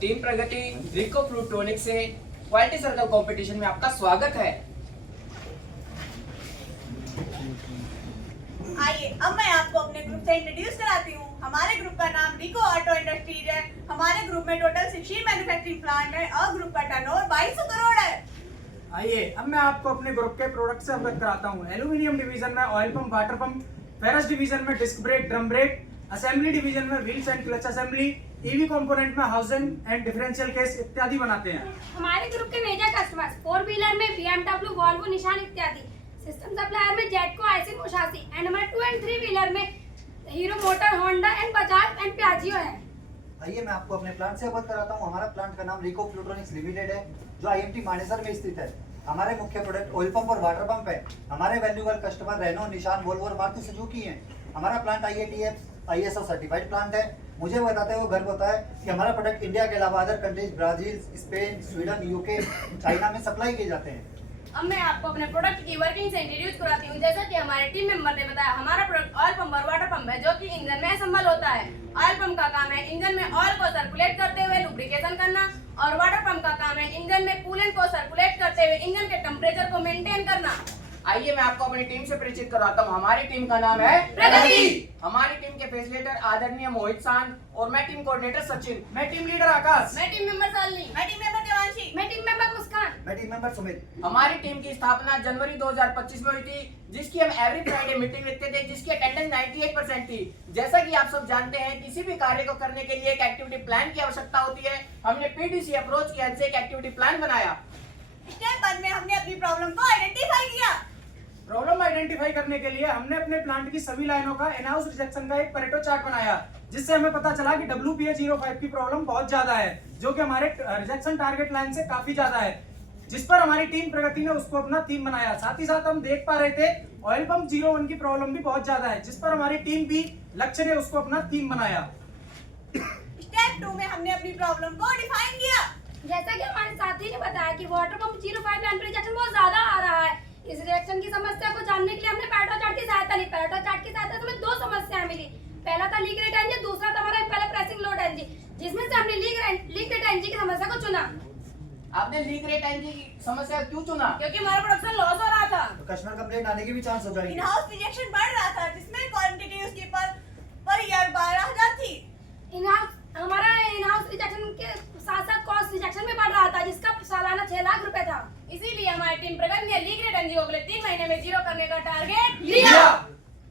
Team प्रगति रिको फ्लूट्रॉनिक से quality circle competition में आपका स्वागत है। आइए अब मैं आपको अपने ग्रुप से इंट्रोड्यूस कराती हूँ। हमारे ग्रुप का नाम रिको ऑटो इंडस्ट्रीज है। हमारे ग्रुप में टोटल 16 मैन्युफैक्चरिंग प्लांट है और ग्रुप का टर्नओवर 2200 करोड़ है। आइए अब मैं आपको अपने ग्रुप के प्रोडक्ट से अवगत कराता हूँ। एल्यूमिनियम डिवीजन में oil pump, water pump, ferrous division में disc brake, drum brake, assembly division में wheels and clutch assembly, EV component में हाउसिंग एंड डिफरेंशियल केस इत्यादि बनाते हैं। हमारे ग्रुप के मेजर कस्टमर्स 4 व्हीलर में BMW, वॉल्वो, निशान इत्यादि, सिस्टम सप्लायर में जेटको, आइसिन, मोशासी एंड हमारे 2 एंड 3 व्हीलर में hero motor, Honda and Bajaj and Piaggio है। आइए मैं आपको अपने प्लांट से अवगत कराता हूँ। हमारा प्लांट का नाम रिको फ्लूट्रॉनिक्स लिमिटेड है, जो IMT मानेसर में स्थित है। हमारे मुख्य प्रोडक्ट ऑयल पंप और वाटर पंप है। हमारे वैल्यूएबल कस्टमर रेनो, निशान, वोल्वो और मारुति सुजुकी हैं। हमारा plant IATF ISO certified plant है। मुझे बताते हुए गर्व होता है कि हमारा प्रोडक्ट इंडिया के अलावा other countries Brazil, Spain, Sweden, UK, China में सप्लाई किए जाते हैं। अब मैं आपको अपने प्रोडक्ट की वर्किंग से इंट्रोड्यूस कराती हूँ। जैसा कि हमारे टीम मेंबर ने बताया, हमारा प्रोडक्ट ऑयल पंप और वाटर पंप है, जो कि इंजन में असेंबल होता है। ऑयल पंप का काम है इंजन में ऑयल को सर्कुलेट करते हुए लुब्रिकेशन करना, और वाटर पंप का काम है इंजन में कूलेंट को सर्कुलेट करते हुए इंजन के टेम्परेचर को मेंटेन करना। आइए मैं आपको अपनी टीम से परिचित कराता हूँ। हमारी टीम का नाम है प्रगति। हमारी टीम के फैसिलिटेटर आदरणीय मोहित सांद और मैं टीम कोऑर्डिनेटर सचिन। मैं टीम लीडर आकाश। मैं टीम मेंबर सालनी। मैं टीम मेंबर देवांशी। मैं टीम मेंबर मुस्कान। मैं टीम मेंबर सुमित। हमारी टीम की स्थापना जनवरी 2025 में हुई थी, जिसकी हम एवरी फ्राइडे मीटिंग रखते थे, जिसकी अटेंडेंस 98% थी। जैसा कि आप सब जानते हैं, किसी भी कार्य को करने के लिए एक एक्टिविटी प्लान की आवश्यकता होती है। हमने PDC अप्रोच की हेल्प से एक एक्टिविटी प्लान बनाया। स्टेप 1 में हमने अपनी प्रॉब्लम को आइडेंटिफाई किया। प्रॉब्लम आइडेंटिफाई करने के लिए हमने अपने प्लांट की सभी लाइनों का इन हाउस रिजेक्शन का एक परेटो चार्ट बनाया, जिससे हमें पता चला कि WPA05 की प्रॉब्लम बहुत ज्यादा है, जो कि हमारे रिजेक्शन टारगेट लाइन से काफी ज्यादा है, जिस पर हमारी टीम प्रगति ने उसको अपना थीम बनाया। साथ ही साथ हम देख पा रहे थे ऑयल पंप 01 की प्रॉब्लम भी बहुत ज्यादा है, जिस पर हमारी टीम भी लक्ष्य ने उसको अपना थीम बनाया। स्टेप 2 में हमने अपनी प्रॉब्लम को डिफाइन किया। जैसा कि हमारे साथी ने बताया कि वाटर पंप 05 लाइन पर रिजेक्शन बहुत ज्यादा आ रहा है। इस रिएक्शन की समस्या को जानने के लिए हमने पैराटो चार्ट की सहायता ली। पैराटो चार्ट की सहायता से हमें 2 समस्याएं मिली। पहला था लीक रेट एनजी, दूसरा था हमारा पहला प्रेसिंग लोड एनजी, जिसमें से हमने लीक रेट एनजी की समस्या को चुना। आपने लीक रेट एनजी की समस्या क्यों चुना? क्योंकि हमारा प्रोडक्शन लॉस हो रहा था। तो कस्टमर कंप्लेंट आने के भी चांस हो इन जाएंगे। हाउस रिजेक्शन बढ़ रहा था, जिसमें क्वांटिटी उसकी पर ईयर 12000 थी। हमारा इन हाउस रिजेक्शन के साथ साथ कॉस्ट रिजेक्शन भी बढ़ रहा था, जिसका सालाना 6 लाख रुपए था। इसीलिए हमारी टीम प्रगति ने लीक रेट एनजी को अगले 3 महीने में 0 करने का टारगेट लिया।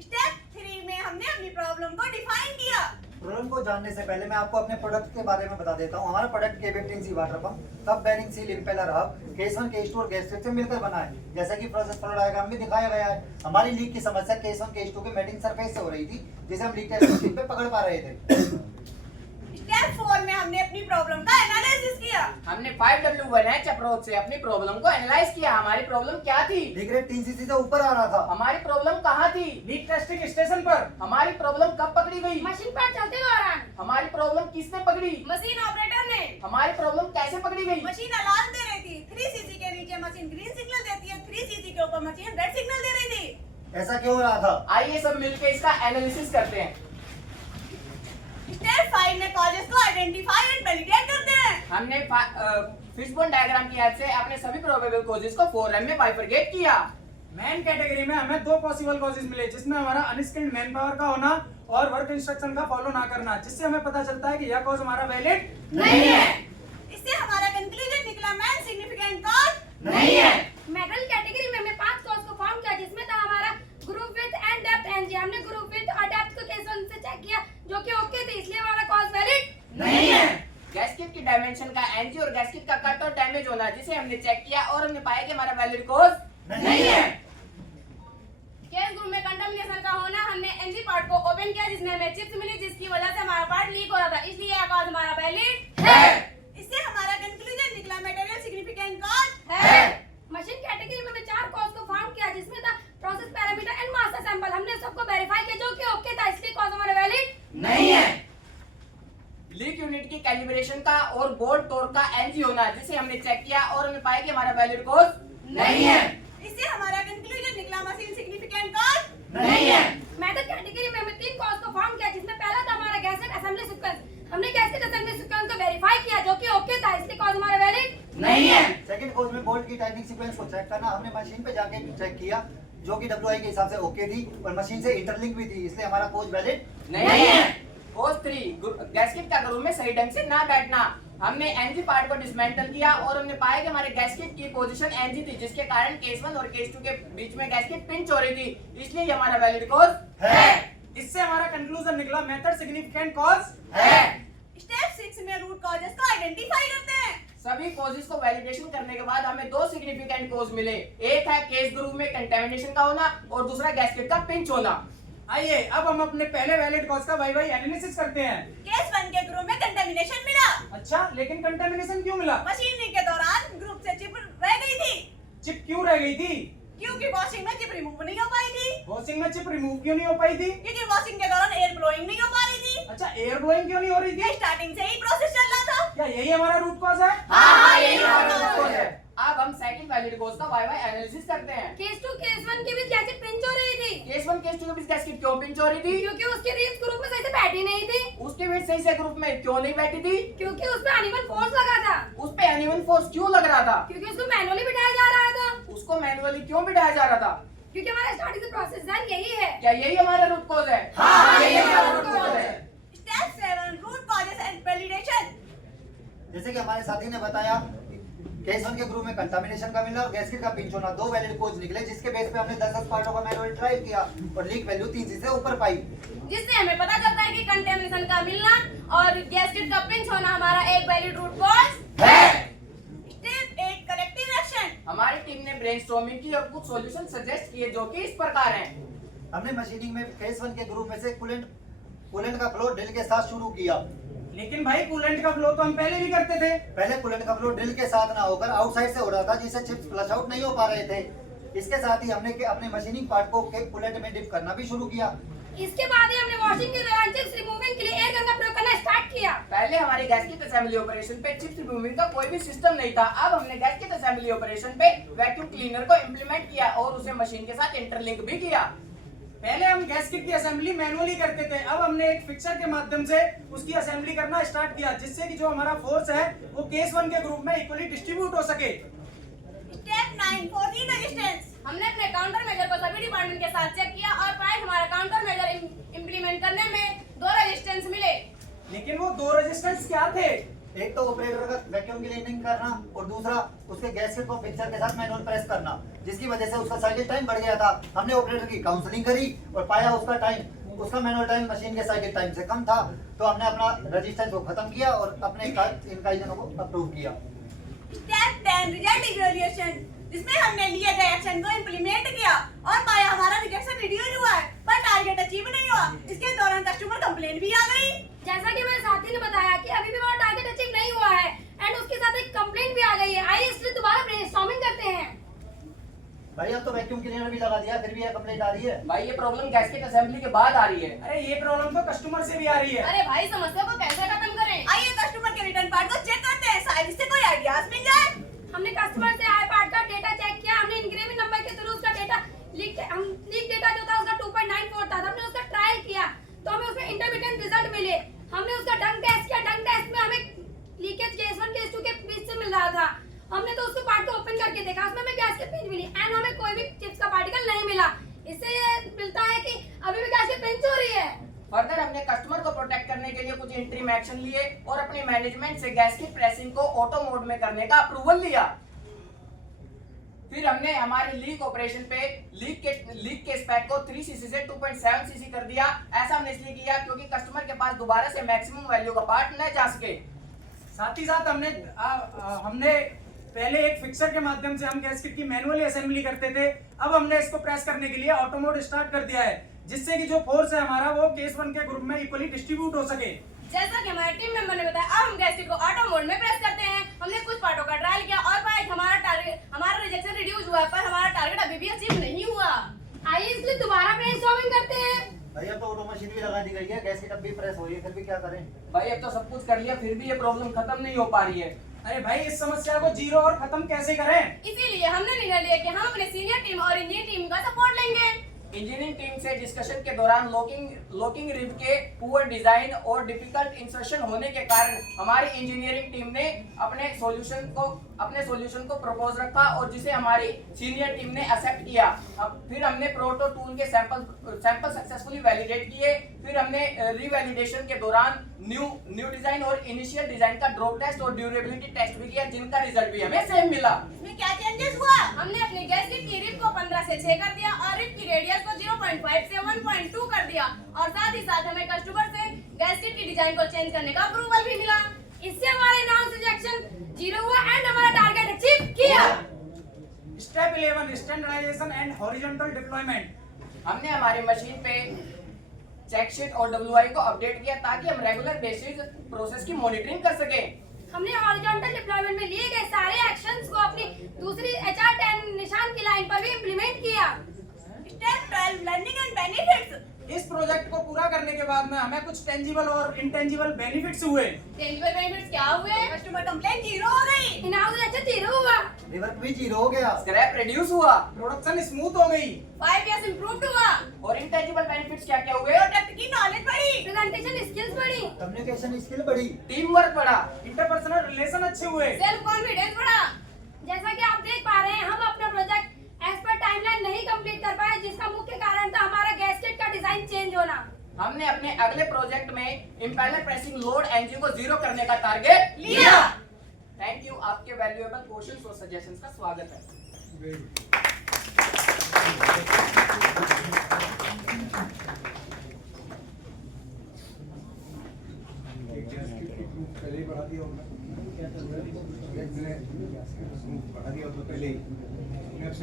स्टेप 3 में हमने अपनी प्रॉब्लम को डिफाइन किया। प्रॉब्लम को जानने से पहले मैं आपको अपने प्रोडक्ट के बारे में बता देता हूँ। हमारा product K15C water pump cup bearing seal impeller hub case 1, case 2 और केस 3 से मिलकर बना है। जैसा कि प्रोसेस फ्लो डायग्राम में दिखाया गया है। हमारी लीक की समस्या केस 1, केस 2 के मेटिंग सरफेस से हो रही थी, जिसे हम लीक टेस्ट पे पकड़ पा रहे थे। स्टेप 4 में हमने अपनी प्रॉब्लम का एनालिसिस किया। हमने 5W1H अप्रोच से अपनी प्रॉब्लम को एनालाइज किया। हमारी प्रॉब्लम क्या थी? लीक रेट 3 cc से ऊपर आ रहा था। हमारी प्रॉब्लम कहाँ थी? लीक टेस्टिंग स्टेशन पर। हमारी प्रॉब्लम कब पकड़ी गई? मशीन पर चलते दौरान। हमारी प्रॉब्लम किसने पकड़ी? मशीन ऑपरेटर ने। हमारी प्रॉब्लम कैसे पकड़ी गई? मशीन अलार्म दे रही थी। 3 cc के नीचे मशीन ग्रीन सिग्नल देती है, 3 cc के ऊपर मशीन रेड सिग्नल दे रही थी। ऐसा क्यों हो रहा था? आइए सब मिलकर इसका एनालिसिस करते हैं। स्टेप 5 में कॉजेस को आइडेंटिफाई एंड वैलिडेट करते हैं। हमने फिशबोन डायग्राम की हेल्प से अपने सभी प्रोबेबल कॉजेस को 4M में बाइफरकेट किया। मैन कैटेगरी में हमें 2 पॉसिबल कॉजेज मिले, जिसमें हमारा अनस्किल्ड मैन पावर का होना और वर्क इंस्ट्रक्शन का फॉलो ना करना, जिससे हमें पता चलता है कि यह कॉज हमारा वैलिड नहीं है। इससे हमारा कंक्लूजन निकला मैन सिग्निफिकेंट कॉज नहीं है। मेटल कैटेगरी में हमने 5 कॉज को फाउंड किया, जिसमें था हमारा group width and depth NG. हमने ग्रुप विड्थ और डेप्थ को केस 1 से चेक किया, जो कि ओके थे, इसलिए हमारा कॉज वैलिड नहीं है। गैस्केट की डायमेंशन का एनजी और गैस्केट का कट और डैमेज होना, जिसे हमने चेक किया और हमने पाया कि हमारा वैलिड कॉज नहीं है। केस ग्रुप में कंटामिनेशन का होना, हमने एनजी पार्ट को ओपन किया, जिसमें हमें चिप्स मिली, जिसकी वजह से हमारा पार्ट लीक हो रहा था, इसलिए यह कॉज हमारा वैलिड है। इससे हमारा कंक्लूजन निकला मटेरियल सिग्निफिकेंट कॉज है। मशीन कैटेगरी में हमने 4 कॉज को फाउंड किया, जिसमें था process parameter and master sample. हमने सबको वेरीफाई किया, जो कि ओके था, इसलिए कॉज हमारा वैलिड नहीं है। लीक यूनिट की कैलिब्रेशन का और बोल्ट टॉर्क का एनजी होना, जिसे हमने चेक किया और हमने पाया कि हमारा वैलिड कॉज नहीं है। इससे हमारा कंक्लूजन निकला मशीन सिग्निफिकेंट कॉज नहीं है। मेथड कैटेगरी में हमने 3 कॉज को फाउंड किया, जिसमें पहला था हमारा गैसेट असेंबली सीक्वेंस। हमने गैसेट असेंबली सीक्वेंस को वेरीफाई किया, जो चेक करना, हमने मशीन पे जाके चेक किया जो कि WI के हिसाब से ओके थी और मशीन से इंटरलिंक भी थी, इसलिए हमारा कोच वैलिड नहीं है। कोज 3 गैस्केट का ग्रुप में सही ढंग से ना बैठना। हमने एनजी पार्ट को डिसमेंटल किया और हमने पाया कि हमारे गैस्केट की पोजीशन एनजी थी, जिसके कारण केस 1 और केस 2 के बीच में गैस्केट पिंच हो रही थी, इसलिए ये हमारा वैलिड कोज है। इससे हमारा कंक्लूजन निकला मेथड सिग्निफिकेंट कॉज है। स्टेप 6 में रूट कॉजेस को आइडेंटिफाई करते हैं। सभी कोजेस को वैलिडेशन करने के बाद हमें 2 सिग्निफिकेंट कोज मिले। एक है केस ग्रुप में कंटेमिनेशन का होना और दूसरा गैस्केट का पिंच होना। आइए अब हम अपने पहले वैलिड कॉज का वाई एनालिसिस करते हैं। केस 1 के ग्रुप में कंटेमिनेशन मिला। अच्छा, लेकिन कंटेमिनेशन क्यों मिला? मशीनरी के दौरान ग्रुप से चिप रह गई थी, चिप क्यों रह गई थी? क्योंकि वॉशिंग में चिप रिमूव नहीं हो पाई थी। वॉशिंग में चिप रिमूव क्यों नहीं हो पाई थी? क्योंकि वॉशिंग के दौरान एयर ब्लोइंग नहीं हो पा रही थी। अच्छा, एयर ब्लोइंग क्यों नहीं हो रही ये थी? स्टार्टिंग से ही प्रोसेस चल रहा था। क्या यही हमारा रूट कॉज है? हाँ, यही हमारा root cause है। अब हम सेकंड वैलिड कोज का वाई एनालिसिस करते हैं। केस 2 केस 1 के बीच गैसेट पिंच हो रही थी केस 1 केस 2 के बीच गैस्केट क्यों पिंच हो रही थी? क्योंकि उसकी रील्स ग्रुप में सही से बैठी नहीं थी, उसके बीच सही से ग्रुप में क्यों नहीं बैठी थी? क्योंकि उस पे अनइवन फोर्स लगा था, उस पे एनिमल फोर्स क्यों लग रहा था? क्योंकि उसको मैनुअली बिठाया जा रहा था, उसको मैनुअली क्यों बिठाया जा रहा था? क्योंकि हमारा स्टार्टिंग से प्रोसेस डन यही है। क्या यही हमारा रूट कॉज है? हाँ, यही हमारा रूट कॉज है। Step 7 root causes and validation. जैसे कि हमारे साथी ने बताया, केस 1 के ग्रुप में कंटामिनेशन का मिला और गैस्केट का पिंच होना, 2 वैलिड कोज निकले, जिसके बेस पे हमने 10 पार्टों का मैनुअल ट्राई किया और लीक वैल्यू 3 से ऊपर पाई, जिससे हमें पता चलता है कि कंटेमिनेशन का मिलना और गैस्केट का पिंच होना हमारा एक वैलिड रूट कॉज है। Step 8 corrective action. हमारी टीम ने ब्रेनस्टॉर्मिंग की और कुछ सॉल्यूशन सजेस्ट किए जो कि इस प्रकार हैं। हमने मशीनिंग में केस 1 के ग्रुप में से कूलेंट का फ्लो ड्रिल के साथ शुरू किया। लेकिन भाई कूलेंट का फ्लो तो हम पहले भी करते थे। पहले कूलेंट का फ्लो ड्रिल के साथ ना होकर आउटसाइड से हो रहा था, जिससे चिप्स फ्लश आउट नहीं हो पा रहे थे। इसके साथ ही हमने अपने मशीनिंग पार्ट को कूलेंट में डिप करना भी शुरू किया। इसके बाद ही हमने वॉशिंग के दौरान चिप्स रिमूविंग के लिए एयर गन का प्रयोग करना स्टार्ट किया। पहले हमारे गैस्केट असेंबली ऑपरेशन पे चिप्स रिमूविंग का कोई भी सिस्टम नहीं था। अब हमने गैस्केट असेंबली ऑपरेशन पे वैक्यूम क्लीनर को इम्प्लीमेंट किया और उसे मशीन के साथ इंटरलिंक भी किया। पहले हम गैस्केट की असेंबली मैनुअली करते थे, अब हमने एक फिक्सर के माध्यम से उसकी असेंबली करना स्टार्ट किया, जिससे कि जो हमारा फोर्स है वो केस 1 के ग्रुप में इक्वली डिस्ट्रीब्यूट हो सके। Step 9 14 resistance. हमने अपने काउंटर मेजर को सभी डिपार्टमेंट के साथ चेक किया और पाया हमारा काउंटर मेजर इम्प्लीमेंट करने में 2 रेजिस्टेंस मिले। लेकिन वो 2 रेजिस्टेंस क्या थे? एक तो ऑपरेटर का वैक्यूम क्लीनिंग करना और दूसरा उसके गैस्केट को फिक्सर के साथ मैनुअल प्रेस करना, जिसकी वजह से उसका साइकिल टाइम बढ़ गया था। हमने ऑपरेटर की काउंसलिंग करी और पाया उसका मैनुअल टाइम मशीन के साइकिल टाइम से कम था, तो हमने अपना रेजिस्टेंस को खत्म किया और अपने इनकाइजनों को अप्रूव किया। स्टेप 10 रिजल्ट इवैल्यूएशन, जिसमें हमने लिए गए एक्शन को इम्प्लीमेंट किया और पाया हमारा रिजेक्शन रिड्यूस हुआ है पर टारगेट अचीव नहीं हुआ। इसके दौरान कस्टमर कंप्लेंट भी आ गई। जैसा कि मेरे साथी ने बताया कि अभी भी हमारा टारगेट अचीव नहीं हुआ है एंड उसके साथ एक कंप्लेंट भी आ गई है। आइए इसलिए दोबारा ब्रेनस्टॉर्मिंग करते हैं। भाई अब तो वैक्यूम क्लीनर भी लगा दिया, फिर भी यह कंप्लेंट आ रही है। भाई ये प्रॉब्लम गैस्केट असेंबली के बाद आ रही है। अरे ये प्रॉब्लम तो कस्टमर से भी आ रही है। अरे भाई समस्या को कैसे खत्म करें? आइए कस्टमर के रिटर्न पार्ट को चेक करते हैं, शायद इससे कोई आइडियाज मिल जाए। हमने कस्टमर से आए पार्ट का डेटा चेक किया, हमने इंक्रीमेंट नंबर के थ्रू उसका डेटा लीक डेटा जो था उसका 2.94 था, हमने उसका ट्रायल किया तो हमें उसमें इंटरमीडिएट रिजल्ट मिले। हमने उसका डंक टेस्ट किया, डंक टेस्ट में हमें लीकेज केस 1 केस 2 के बीच से मिल रहा था। हमने तो उसको पार्ट को ओपन करके देखा, उसमें हमें गैस की पिंच मिली एंड हमें कोई भी चिप्स का पार्टिकल नहीं मिला। इससे ये मिलता है कि अभी भी गैस की पिंच हो रही है। फर्दर हमने कस्टमर को प्रोटेक्ट करने के लिए कुछ इंटरिम एक्शन लिए और अपने मैनेजमेंट से गैस्केट प्रेसिंग को ऑटो मोड में करने का अप्रूवल लिया। फिर हमने हमारे लीक ऑपरेशन पे लीक के स्पेक को 3 cc से 2.7 cc कर दिया। ऐसा हमने इसलिए किया क्योंकि कस्टमर के पास दोबारा से मैक्सिमम वैल्यू का पार्ट न जा सके। साथ ही साथ हमने पहले एक फिक्सर के माध्यम से हम गैस्केट की मैनुअली असेंबली करते थे, अब हमने इसको प्रेस करने के लिए ऑटो मोड स्टार्ट कर दिया है, जिससे कि जो फोर्स है हमारा वो केस 1 के ग्रुप में इक्वली डिस्ट्रीब्यूट हो सके। जैसा कि हमारे टीम मेंबर ने बताया, अब हम गैस्केट को ऑटो मोड में प्रेस करते हैं। हमने कुछ पार्टों का ट्रायल किया और पाया कि हमारा रिजेक्शन रिड्यूस हुआ है पर हमारा टारगेट अभी भी अचीव नहीं हुआ। आइए इसलिए दोबारा ब्रेनस्टॉर्मिंग करते हैं। भाई अब तो ऑटो मशीन भी लगा दी गई है, गैस्केट अब भी प्रेस हो रही है, फिर भी क्या करें? भाई अब तो सब कुछ कर लिया फिर भी ये प्रॉब्लम खत्म नहीं हो पा रही है। अरे भाई इस समस्या को जीरो और खत्म कैसे करें? इसीलिए हमने निर्णय लिया कि हम अपने सीनियर टीम और इंजीनियर टीम का सपोर्ट लेंगे। इंजीनियरिंग टीम से के डिस्कशन के दौरान लॉकिंग रिब के पुअर डिजाइन और डिफिकल्ट इंसर्शन होने के कारण हमारी इंजीनियरिंग टीम ने अपने सॉल्यूशन को प्रपोज रखा और जिसे हमारी सीनियर टीम ने एक्सेप्ट किया। अब फिर हमने प्रोटो टूल के सैंपल सक्सेसफुली वैलिडेट किए। फिर हमने रीवैलिडेशन के दौरान न्यू डिजाइन और इनिशियल डिजाइन का ड्रॉप टेस्ट और ड्यूरेबिलिटी टेस्ट भी किया, जिनका रिजल्ट भी हमें सेम मिला। इसमें क्या चेंजेस हुआ? हमने अपनी गैस की रिब को 15 से 6 कर दिया और रिब की रेडियस को 0.5 से 1.2 कर दिया और साथ ही साथ हमें कस्टमर से गैस की डिजाइन को चेंज करने का अप्रूवल भी मिला। इससे हमारे अनाउंस रिजेक्शन 0 हुआ एंड हमारा टारगेट अचीव किया। Step 11 standardization and horizontal deployment. हमने हमारी मशीन पे चेक शीट और WI को अपडेट किया ताकि हम रेगुलर बेसिस प्रोसेस की मॉनिटरिंग कर सकें। हमने हॉरिजॉन्टल डिप्लॉयमेंट में लिए गए सारे एक्शंस को अपनी दूसरी HR10 निशान की लाइन पर भी इम्प्लीमेंट किया। Step 12 learning and benefits. इस प्रोजेक्ट को पूरा करने के बाद में हमें कुछ टेंजिबल और इंटेंजिबल बेनिफिट्स हुए। टेंजिबल बेनिफिट्स क्या हुए? कस्टमर कंप्लेंट 0 हो गई। इन-हाउस रिजेक्शन 0 हुआ। रिवर्क भी 0 हो गया। स्क्रैप रिड्यूस हुआ प्रोडक्शन स्मूथ हो गई। 5 years इम्प्रूव्ड हुआ। और इंटेंजिबल बेनिफिट्स क्या क्या हुए? प्रोडक्ट की नॉलेज बढ़ी। प्रेजेंटेशन स्किल्स बढ़ी। कम्युनिकेशन स्किल बढ़ी। टीम वर्क बढ़ा। इंटरपर्सनल रिलेशन अच्छे हुए। सेल्फ कॉन्फिडेंस बढ़ा। जैसा कि आप देख पा रहे हैं, हम अपना प्रोजेक्ट एज पर टाइमलाइन नहीं कंप्लीट कर पाए, जिसका मुख्य कारण था हमारा गैसकेट का डिजाइन चेंज होना। हमने अपने अगले प्रोजेक्ट में इम्पेलर प्रेसिंग लोड एनजी को 0 करने का टारगेट लिया। Thank you. आपके वैल्यूएबल क्वेश्चंस और सजेशंस का स्वागत है। पहले ही बढ़ा दिया होगा, बढ़ा दिया तो पहले ही